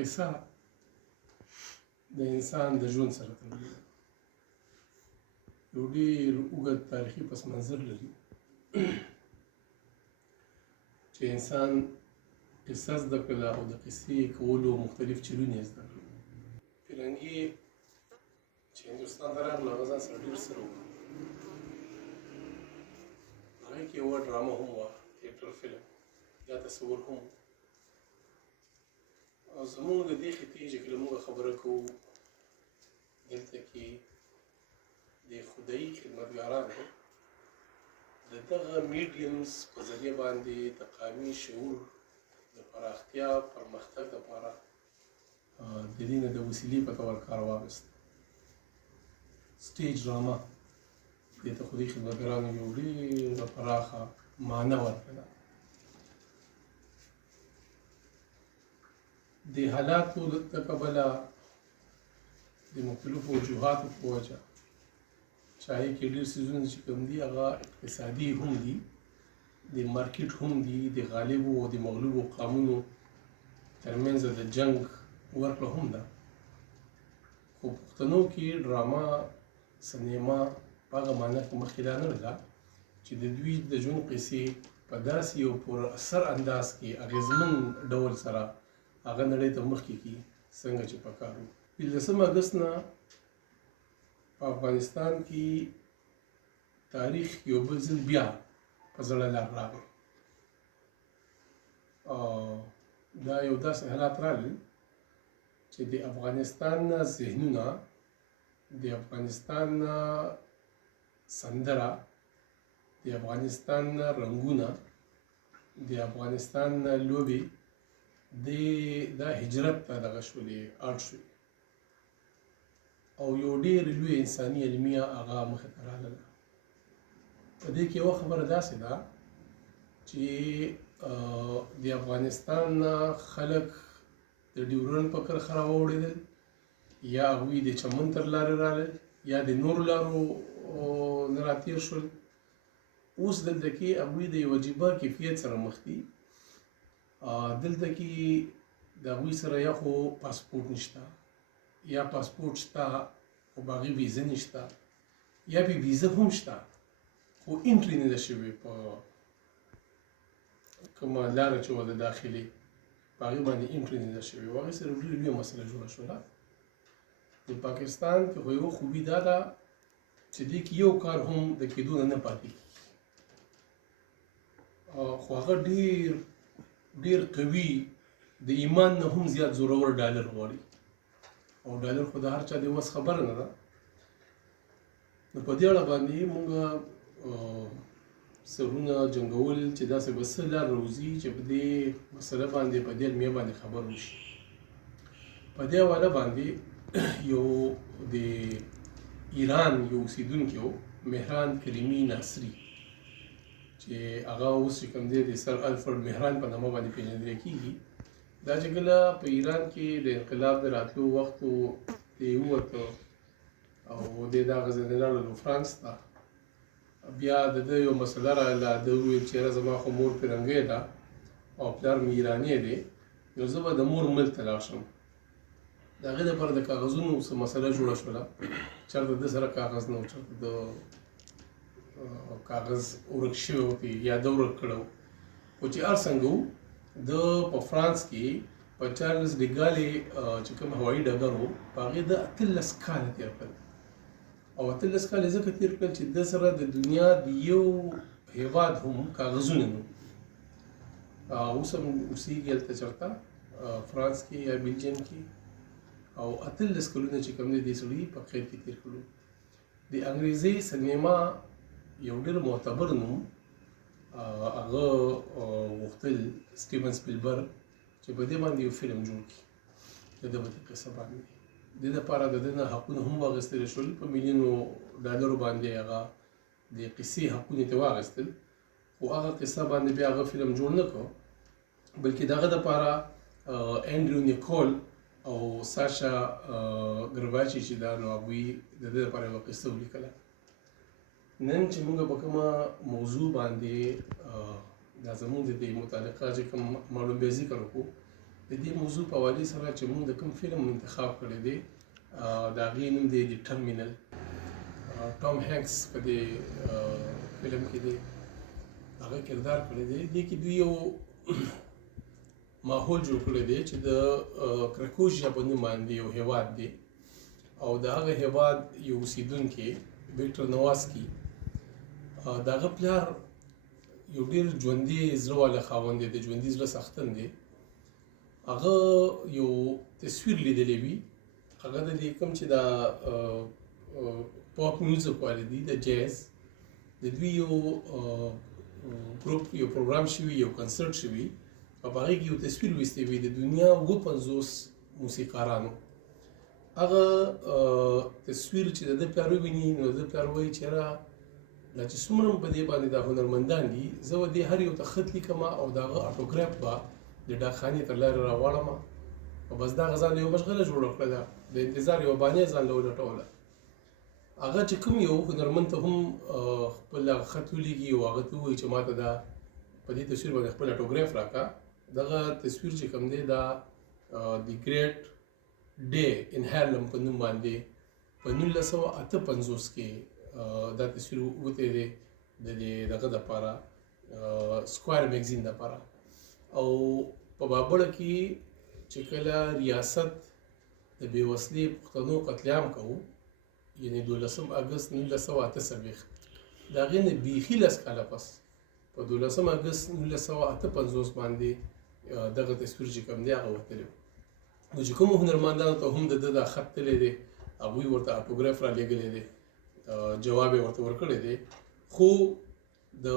قصه د انسان د ژوند سره تړلې ده. یو ډېر اوږد تاریخي پس منظر لري چې انسان قصه زده کړله او د قصې کولو مختلف چلونه یې زده کړل. فرنګي چې هندوستان ته راغله هغه ځان سره ډېر څه راوړل. هغې کې یوه ډرامه هم وه، تیټر فلم یا تصور هم و. او زموږ د دې خطې چې کله موږ خبره کوو دلته کې د خدایي خدمتګارانو د دغه میډیمز په ذریعه باندې د قامي شعور د پراختیا پرمختګ لپاره د دې نه د وسیلې په طور کار واخیست. سټیج ډرامه دې ته خدایي خدمتګارانو یو ډېره پراخه معنی ورکړه. د حالاتو د کبله د مختلفو وجوهاتو په وجه چې هغې کې ډېر څیزونه چې کوم دي هغه اقتصادي هم دي، د مارکیټ هم دي، د غالبو او د مغلوبو قومونو ترمنځ د جنګ ورکړه هم ده. خو پښتنو کې ډرامه سینما په هغه معنی کې مخکې دا نه ده چې د دوی د ژوند قصې په داسې یو پوره اثر انداز کې اغېزمن ډول سره هغه نړۍ ته مخکې کړي څنګه چې پکار وو. 15 اګست نه په افغانستان کې تاریخ یو بل ځل بیا په زړه لار راغی. دا یو داسې حالات راغلل چې د افغانستان نه ذهنونه، د افغانستان نه سندره، د افغانستان نه رنګونه، د افغانستان نه لوبې دا هجرت ته دغه شولې اړ شوې او یو ډېر لوی انساني علمیه هغه مخې ته راغله. په دې کې یوه خبره داسې ده چې د افغانستان نه خلک د ډیورنډ په کرښه راوړېدل، یا هغوی د چمن تر لارې راغلل، یا د نورو لارو نه راتېر شول. اوس دلته کې هغوی د یو عجیبه کیفیت سره مخ دي. دلته کې د هغوی سره یا خو پاسپورټ نشته، یا پاسپورټ شته خو په هغې ویزه نشته، یا بې ویزه هم شته خو انټري نه ده شوې په کومه لاره چې وه د داخلې په هغې باندې انټري نه ده شوې. هغې سره ډېره لویه مسله جوړه شوله. د پاکستان کې خو یوه خوبي دا ده چې دې کې یو کار هم د کېدو نه پاتې کېږي، خو هغه ډېر قوي د ایمان نه هم زیات زورور ډالر غواړي، او ډالر خو د هر چا د وس خبره نه ده. نو په دې اړه باندې موږ سرونه جنګول چې داسې به څه لار راوځي چې په دې مسله باندې په دې علمیه باندې خبر وشي. په دې حواله باندې یو د ایران یو اوسېدونکی و، مهران کریمي ناصري، چې هغه اوس چې کوم دی د سر الفرډ مهران په نامه باندې پېژندل کېږي. دا چې کله په ایران کې د انقلاب د راتلو وخت دی ووته او دی دا غځېدلی لاړلو فرانس ته، بیا د ده یو مسله راغله. ده وویل چې یاره زما خو مور فرنګۍ ده او پلار مې ایرانی دی، نو زه به د مور ملک ته لاړ شم. د هغې دپاره د کاغذونو څه مسله جوړه شوله، چېرته ده سره کاغذ نه و، چېرته د کاغذ ورک شوی و یا ده ورک کړی و. خو چې هر څنګه و، ده په فرانس کې په چارلز ډیګالې چې کوم هوایي ډګر و په هغې ده 18 کاله تېر کړل. او 18 کاله یې ځکه تېر کړل چې ده سره د دنیا د یو هېواد هم کاغذونه نه وو. اوس هم اوسېږي هلته چېرته فرانس کې یا بلجیم کې، او 18 کلونه چې کوم دی دې سړي په قید کې تېر کړلو. د انګریزي سینما یو ډېر معتبر نوم هغه غوښتل سټیون سپیلبرګ چې په دې باندې یو فلم جوړ کړي د ده په دې قصه باندې. د دې لپاره د ده نه حقونه هم واخیستل شول، په میلیونو ډالرو باندې هغه د قصې حقونه ترې واخیستل. خو هغه قصه باندې بیا هغه فلم جوړ نه کړ، بلکې د هغه دپاره انډریو نیکول او ساشا ګرباچي چې دا نو هغوی د ده لپاره یوه قصه ولیکله. نن چې موږ په کومه موضوع باندې دا زموږ د دې متعلقه چې کوم معلوم بیا ذکر وکړو، د دې موضوع په حوالې سره چې موږ د کوم فلم انتخاب کړی دی د هغې نوم دی د ټرمینل. ټام هینکس په دې فلم کې دی هغه کردار کړی دی. دې کې دوی یو ماحول جوړ کړی دی چې د کرکوژیا په نوم باندې یو هیواد دی او د هغه هیواد یو اوسیدونکی ویکټر نواسکي د هغه پلار یو ډېر ژوندي زړه والا خاوند دی، د ژوندي زړه څښتن دی. هغه یو تصویر لیدلی وي، هغه د دې کوم چې د پاپ میوزیک والے دي د جاز د دوی یو ګروپ یو پروګرام شوي یو کنسرټ شوي او په هغې کې یو تصویر ویستی وي د دنیا 50 موسیقارانو. هغه تصویر چې د ده پلار وویني نو د ده پلار وایي چې یاره دا چې څومره په دې باندې دا هنرمندان دي زه به دې هر یو ته خط لیکم او د هغه اټوګراف به د ډاکخانې تر لارې راغواړم او بس دغه ځان یو مشغله جوړه کړه ده د انتظار یوه بانې ځان له ولټوله. هغه چې کوم یو هنرمند ته هم خپل خط ولیږي او هغه ته ووایي چې ما ته دا په دې تصویر باندې خپل اټوګراف راکړه. دغه تصویر چې کوم دی دا د ګریټ ډے ان هارلم په نوم باندې په 1958 کې دا تصویر وتی دی د دغه دپاره سکوایر میګزین دپاره. او په بابړه کې چې کله ریاست د بېوسلې پښتنو قتل عام کوو یعنې 12 اګست 1948 د هغې نه بیخي 10 کاله پس په 12 اګست 1958 باندې دغه تصویر چې کوم دی هغه وتلی و. نو چې کومو هنرمندانو ته هم د ده دا خط تللی دی هغوی ورته اټوګراف را لېږلی دی، جواب یې ورته ورکړی دی. خو د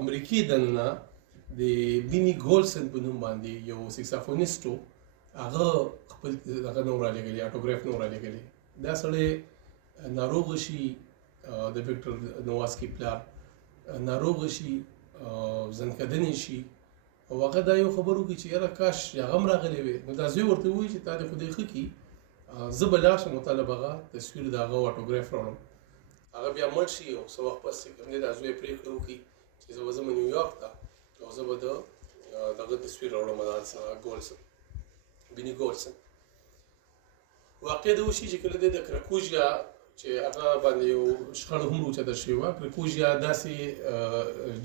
امریکې دننه د بینی ګولسن په نوم باندې یو سیکسافونیسټ و، هغه خپل دغه نوم را لېږلی اټوګراف نوم را لېږلی. دا سړی ناروغه شي د ویکټر نواسکي پلار ناروغه شي زنکدنې شي او هغه دا یو خبر وکړي چې یاره کاش هغه هم راغلی وی. نو دا زوی ورته ووایي چې تا دې خدای ښه کړي زه به لاړ شم او تا له به هغه تصویر د هغه اټوګراف راوړم. هغه بیا مړ شي او څه وخت پس چې کوم دی دا زوی یې پرېکړه وکړي چې زه به ځم نیویارک ته او زه به دغه تصویر راوړم ګولسن بینی ګولسن. واقع دا وشي چې کله دی د کرکوژیا چې هغه باندې یو شخړه هم راوچته شوې وه. کرکوژیا داسې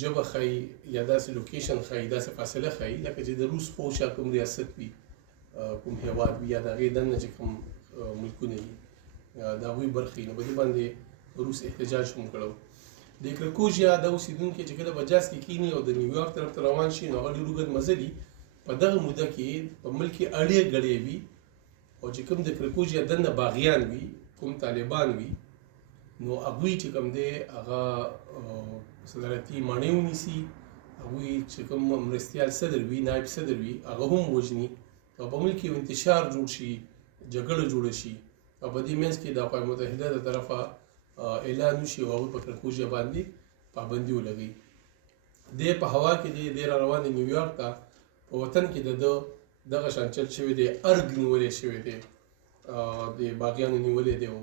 ژبه ښایي یا داسې لوکیشن ښایي داسې فاصله ښایي لکه چې د روس پوشا کوم ریاست وي کوم هیواد وي یا د هغې دننه چې کوم ملکونه وي د هغوی برخې نو په دې باندې روس احتجاج هم کړی و. د کرکوژیا د اوسېدونکي چې کله په جاز کې کښېني او د نیویارک طرف ته روان شي نو هغه ډېر اوږد مزلي په دغه موده کې په ملک کې اړې ګړې وي او چې کوم د کرکوژیا دننه باغیان وي کوم طالبان وي نو هغوی چې کوم دی هغه صدارتي ماڼۍ ونیسي، هغوی چې کوم مرستیال صدر وي نایب صدر وي هغه هم وژني او په ملک کې یو انتشار جوړ شي، جګړه جوړه شي او په دې منځ کې د اقوام متحده د طرفه اعلان وشي او هغوی په کرکوژیا باندې پابندي ولګوي. دی په هوا کې دی را روان دی نیویارک ته، په وطن کې د ده دغه شان چل شوی دی، ارګ نیولی شوی دی، د باغیانو نیولې دی او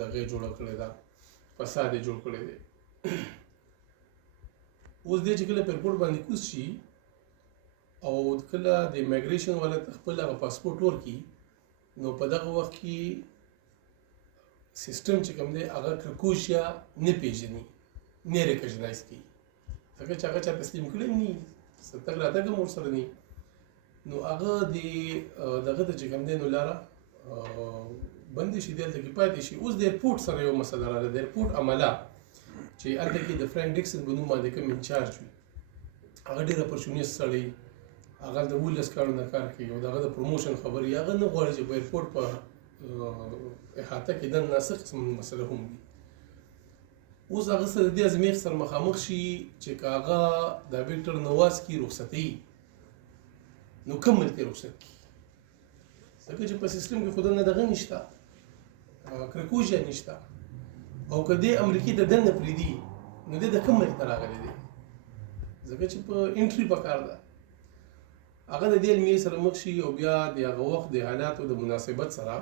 دغه یې جوړه کړې ده، فساد یې جوړ کړی دی. اوس دی چې کله په ایرپورټ باندې کوز شي او کله د امیګریشن والا ته خپل هغه پاسپورټ ورکړي نو په دغه وخت کې سیستم چې کوم دی هغه کرکوژیا نه پېژني، نه یې ریکګنایز کوي ځکه چې هغه چا تسلیم کړی نه وي، څه تګ راتګ هم ورسره نه وي. نو هغه دغه ته چې کوم دی نو لاره بندې شي، دلته کې پاتې شي. اوس د ایرپورټ سره یو مسله راغله، د ایرپورټ عمله چې هلته کې د فرانک ډیکسن په نوم باندې کوم انچارج وي هغه ډېر اپرچونیست سړی، هغه د 19 کالو نه کار کوي او دغه د پروموشن خبرې هغه نه غواړي چې په ایرپورټ په احاطه کې دننه څه قسم مسله هم وي. اوس هغه سره د دې ازمېښت سره مخامخ شي چې که هغه د ویکټر نواسکي رخصتوي نو کوم ملک یې رخصت کړي ځکه چې په سیستم کې خو دننه دغه نشته، کرکوژیا نشته او که دې امریکې د دننه پرېږدي نو دی د کوم ملک ته راغلی دی ځکه چې په انټري پکار ده. هغه د دې المیې سره مخ شي او بیا د هغه وخت د حالاتو د مناسبت سره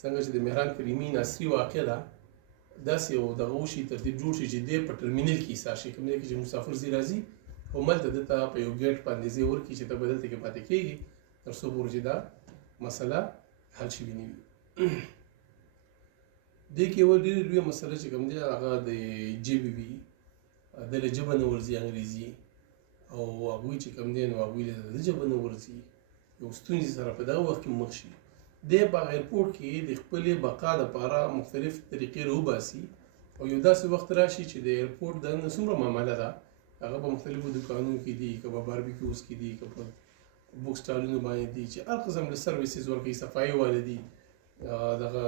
څنګه چې د مهران کریمي ناصري واقع ده داسې یو دغه وشي ترتیب جوړ شي چې دی په ټرمینل کې ایسار شي، کوم ځای کې چې مسافر ځي راځي هملته ده ته په یو ګیټ باندې ځای ورکړي چې ته به دلته کې پاتې کېږي تر څو پورې چې دا مسله حل شوې نه وي. دې کې یوه ډېره لویه مسله چې کوم دی هغه د ژبې وي، دله ژبه نه ورځي انګریزي، او هغوی چې کوم دی نو هغوی له د ژبه نه ورځي، یو ستونزې سره په دغه وخت کې مخ شي. دی په ایرپورټ کې د خپلې بقا دپاره مختلف طریقې راوباسي، او یو داسې وخت راشي چې د ایرپورټ دننه څومره معامله ده هغه په مختلفو دوکانونو کې دي، که په باربیکیوز کې دي، که په بوک سټالونو باندې دي چې هر قسم له سرویسز ورکوي، صفایي والا دي، دغه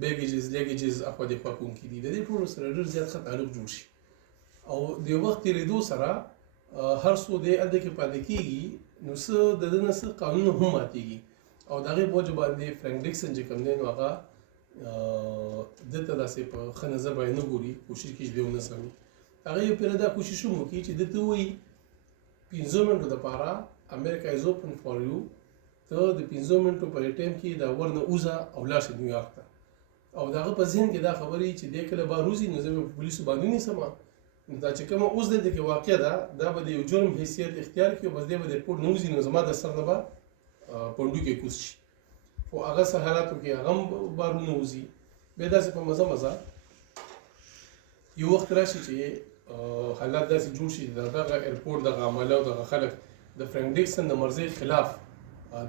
بیګیجز لیګیجز اخوا دېخوا کوونکي دي. د دې ټولو سره ډېر زیات ښه تعلق جوړ شي، او د یو وخت تېرېدو سره هر څو دی هلته کې پاتې کېږي نو څه د ده نه څه قانون هم ماتېږي، او د هغې په وجه باندې فرانک ډیکسن چې کوم دی نو هغه ده ته داسې په ښه نظر باندې نه ګوري، کوشش کوي چې دی ونه سمي. هغه یو پیره دا کوشش هم وکړي چې ده ته ووایي 5 منټو دپاره امریکا از اوپن فار یو، ته د 5 منټو په ټایم کې د ورنه وځه او لاړ شه نیویارک ته. او د هغه په ذهن کې دا خبرې چې دی کله بهر وځي نو زه به په پولیسو باندې ونیسمه، نو دا چې کومه اوس دلته کې واقع ده دا به د یو جرم حیثیت اختیار کړي، او بس دی به د ایرپورټ نه وځي نو زما د سر نه به پنډو کې کوز شي. خو هغه څه حالاتو کې هغه هم بهرونه وځي. بیا داسې په مزه مزه یو وخت راشي چې حالات داسې جوړ شي د دغه ایرپورټ دغه عمله او دغه خلک د فرانک ډیکسن د مرضۍ خلاف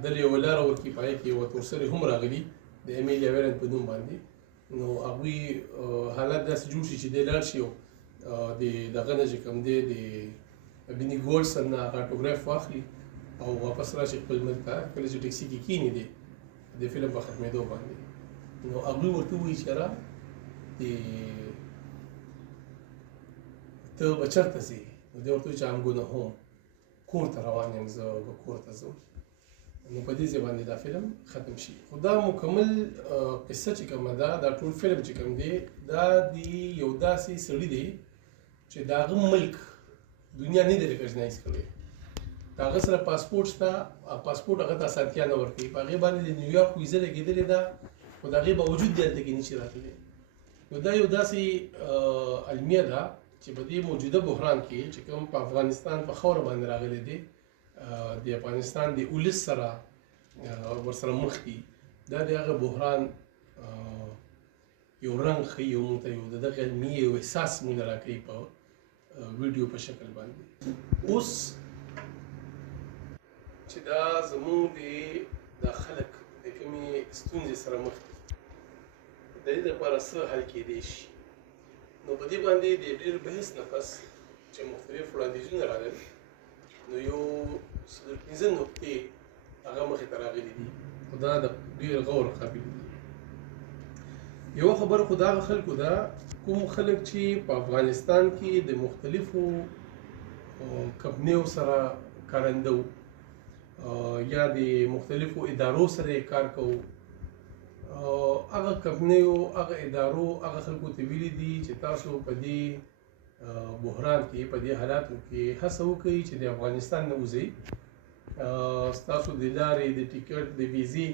دلته یوه لاره ورکړي، په هغې کې یوه تورسرې هم راغلي د ایمیلیا ویرن په نوم باندې. نو هغوی حالات داسې جوړ شي چې دی لاړ شي او د دغه نه چې کوم دی د بیني ګولسن نه هغه اټوګراف واخلي او واپس راشي خپل ملک ته. کله چې ټکسي کې کښېني دی د فلم په ختمېدو باندې، نو هغوی ورته ووایي چې یاره ته به چېرته ځې؟ نو دی ورته وایي چې ام ګونه هوم، کور ته روان یم، زه به کور ته ځم. نو په دې ځای باندې دا فلم ختم شي. خو دا مکمل قصه چې کومه ده، دا ټول فلم چې کوم دی دا د یو داسې سړي دی چې د هغه ملک دنیا نه دی ریکګنایز کړی، د هغه سره پاسپورټ شته، پاسپورټ هغه ته اسانتیا نه ورکوي، په هغې باندې د نیویارک ویزه لګېدلې ده، خو د هغې باوجود دی هلته کې نشي راتلی. نو دا یو داسې المیه ده چې په دې موجوده بحران کې چې کوم په افغانستان په خاوره باندې راغلی دی، د افغانستان د ولس سره ورسره مخ دي، دا د هغه بحران یو رنګ ښیي او موږ ته یو د دغه علمي یو احساس موږ ته راکوي په ویډیو په شکل باندې. اوس چې دا زموږ د خلک د کومې ستونزې سره مخ دي، د دې لپاره څه حل کېدی شي، نو په دې باندې د ډېر بحث نه پس چې مختلف وړاندیزونه راغلي، نو یو 15 نقطې هغه مخې ته راغلي دي، خو دا د ډېر غور قابل دي. یوه خبره خو د هغه خلکو ده کوم خلک چې په افغانستان کې د مختلفو کمپنیو سره کارنده وو یا د مختلفو ادارو سره یې کار کوو، هغه کمپنیو هغه ادارو هغه خلکو ته ویلي دي چې تاسو په دې بحران کې په دې حالاتو کې هڅه وکړئ چې د افغانستان نه وځئ، ستاسو د لارې د ټیکټ د ویزې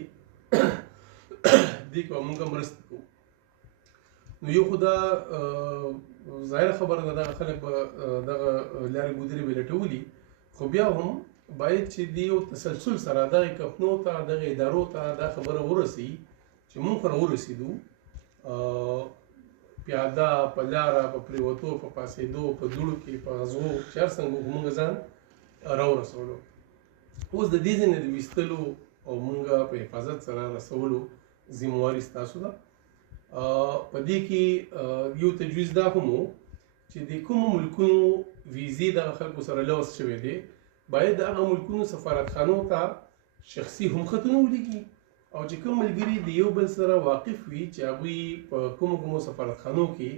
دې کې به موږ مرسته کوو. نو یو خو دا ظاهره خبره ده دغه خلک به دغه لارې ګودرې به لټولي، خو بیا هم باید چې د یو تسلسل سره دغې کمپنیو ته دغې ادارو ته دا خبره ورسي چې موږ خو راورسېدو پیاده په لاره په پرېوتو په پاسېدو په دوړو کې په غزو چې هر څنګه خو موږ ځان راورسولو. اوس د دې ځای نه د ویستلو او موږ په حفاظت سره رسولو ذمواري ستاسو ده. په دې کې یو تجویز دا هم و چې د کومو ملکونو ویزې دغه خلکو سره لوث شوی دی باید د هغه ملکونو سفارتخانو ته شخصي هم خطونه ولیکي، او چې کوم ملګري د یو بل سره واقف وي چې هغوی په کومو سفارتخانو کې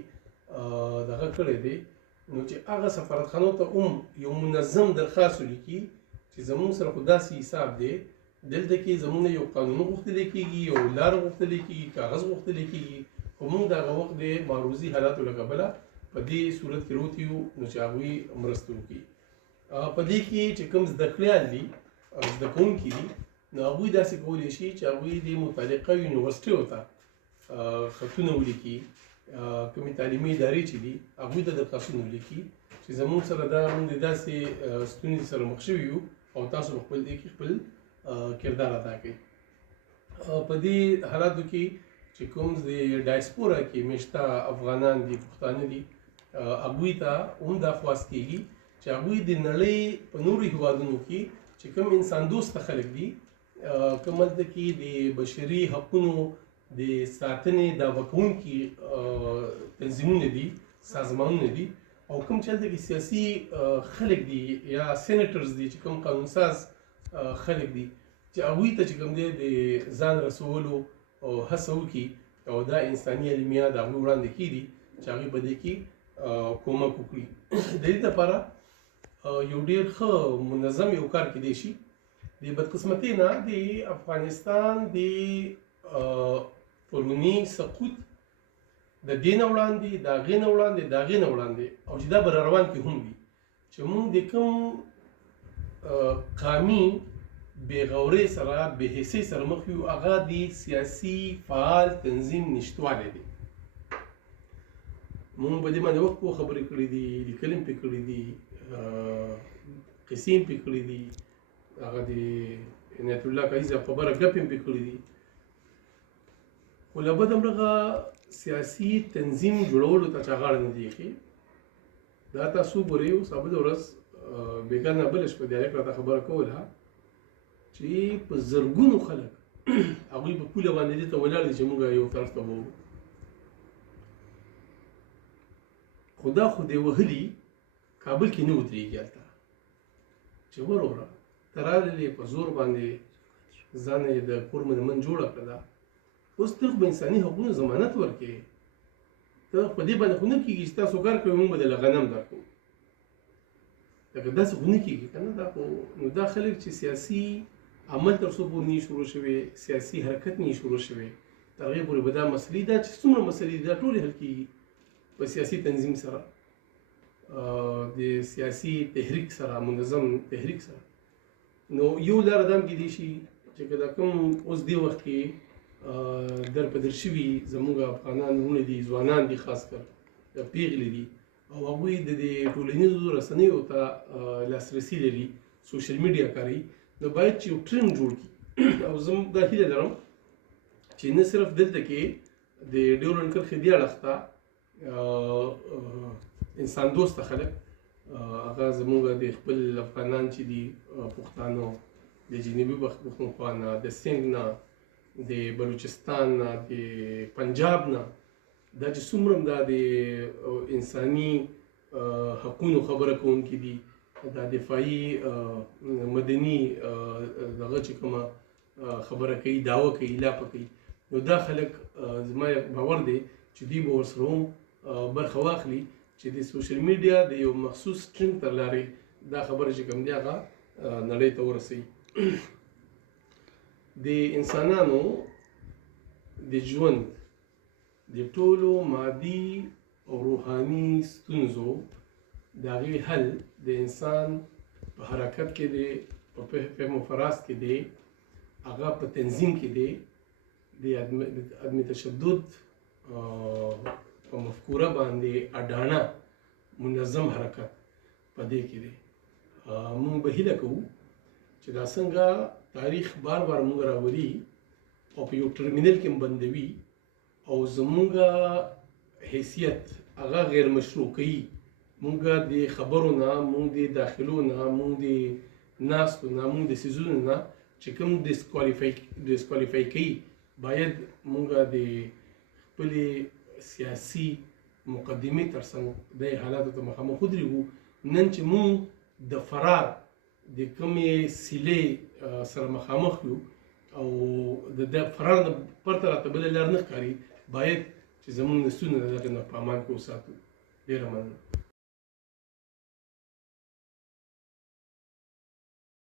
دغه کړی دی، نو چې هغه سفارتخانو ته هم یو منظم درخواست ولیکي چې زموږ سره خو داسې حساب دی، دلته کې زموږ یو قانون غوښتلی کېږي، یو لار غوښتلی کېږي، کاغذ غوښتلی کېږي، خو موږ د هغه وخت د معروضي حالاتو له کبله په دې صورت کې روتي یو، نو چې هغوی مرسته وکړي. په دې کې چې کوم زده کړیال دي زده کوونکي دي، نو هغوی داسې کولی شي چې هغوی د متعلقه یونیورسټیو ته خطونه ولیکي، کومې تعلیمي ادارې چې دي هغوی ته درخواستونه ولیکي چې زموږ سره دا موږ د داسې ستونزې سره مخ شوي یو او تاسو په خپل دې کې خپل کردار ادا کوي. په دې حالاتو کې چې کوم د ډایسپورا کې مشته افغانان دي، پښتانه دي، هغوی ته هم دا خواست کېږي چې هغوی د نړۍ په نورو هېوادونو کې چې کوم انسان دوسته خلک دي، کوم هلته کې د بشري حقونو د ساتنې دعوه کوونکي تنظیمونه دي، سازمانونه دي، او کوم چې هلته کې سیاسي خلک دي یا سینیټرز دي چې کوم قانونساز خلک دي، چې هغوی ته چې کوم دی د ځان رسولو هڅه وکړي او دا انساني المیه د هغوی وړاندې کېږي چې هغوی په دې کې کومک وکړي. د دې لپاره یو ډېر ښه منظم یو کار کېدای شي. د بدقسمتۍ نه د افغانستان د پروني سقوط د دې نه وړاندې، د هغې نه وړاندې، د هغې نه وړاندې، او چې دا به را روان کې هم وي، چې موږ د کوم قامي بېغورۍ سره، بېحسۍ سره مخ یو، هغه د سیاسي فعال تنظیم نشتوالی دی. موږ په دې باندې وخت په خبرې کړي دي، لیکل هم پرې کړي دي، قصې هم پرې کړي دي، هغه د عنایت الله کاهي صاحب خبره ګپ هم پرې کړي دي. خو له بده مرغه سیاسي تنظیم جوړولو ته چا غاړه نه دی ایښې. دا تاسو ګورئ، اوس بله ورځ بېګانه بله شپه د هلک راته خبره کوله چې په زرګونو خلک هغوی په پوله باندې دې ته ولاړ دي چې موږ یو طرف ته ووړو. خو دا خو دې وهلي کابل کې نه ودرېږي هلته چې وروره ته راللې په زور باندې ځان یې د کور مېرمن جوړه کړله. اوس ته خو به انساني حقونو ضمانت ورکړې، ته په دې باندې خو نه کېږي چې تاسو کار کوئ موږ به درله غنم درکړو. لکه داسې خو نه کېږي که نه. دا خو نو دا خلک چې سیاسي عمل تر څو پورې نه شروع شوی، سیاسي حرکت نه شروع شوی، تر هغې پورې به دا مسلې، دا چې څومره مسلې دي دا ټولې حل کېږي په سیاسي تنظیم سره، د سیاسي تحریک سره، منظم تحریک سره. نو یو لاره دا هم کېدای شي چې که دا کوم اوس دې وخت کې در په در شوي زموږ افغانان وروڼه دي، ځوانان دي، خاص کر پیغلې دي، او هغوی د دې ټولنیزو رسنیو ته لاسرسي لري، سوشل میډیا کاروي، نو باید چې یو ټرند جوړ کړي. او زه دا هیله لرم چې نه صرف دلته کې د ډیورنډ کرښې دې اړخ ته انسان دوسته خلک، هغه زموږ د خپل افغانان چې دي، پښتانه د جنوبي پښتونخوا نه، د سند نه، د بلوچستان نه، د پنجاب نه، دا چې څومره دا د انساني حقونو خبره کوونکي دي، دا دفاعي مدني دغه چې کومه خبره کوي، دعوه کوي، لاپه کوي، نو دا خلک زما باور دی چې دوی به ورسره هم برخه واخلي چې د سوشل میډیا د یو مخصوص ټرند تر لارې دا خبره چې کوم دی هغه نړۍ ته ورسوي. د انسانانو د ژوند د ټولو مادي او روحاني ستونزو د هغې حل د انسان په حرکت کې دی، په فهم و فراست کې دی، هغه په تنظیم کې دی، د عدم تشدد په مفکوره باندې اډانه منظم حرکت په دې کې دی. موږ به هیله کوو چې دا څنګه تاریخ بار بار موږ راولي او په یو ټرمینل کې بندوي او زموږ حیثیت هغه غیر مشروع کوي، موږ د خبرو نه، موږ د داخلو نه، موږ د ناستو نه، موږ د څیزونو نه چې کوم ډسکوالیفای کوي، باید موږ د خپلې سیاسي مقدمې تر څنګ د حالاتو ته مخامخ ودرېږو. نن چې موږ د فرار د کومې سیلې سره مخامخ یو او د فرار نه پرته راته بله لار نه ښکاري، باید چې زموږ نسلونه د دغې نه په امان کې وساتو. ډېره مننه.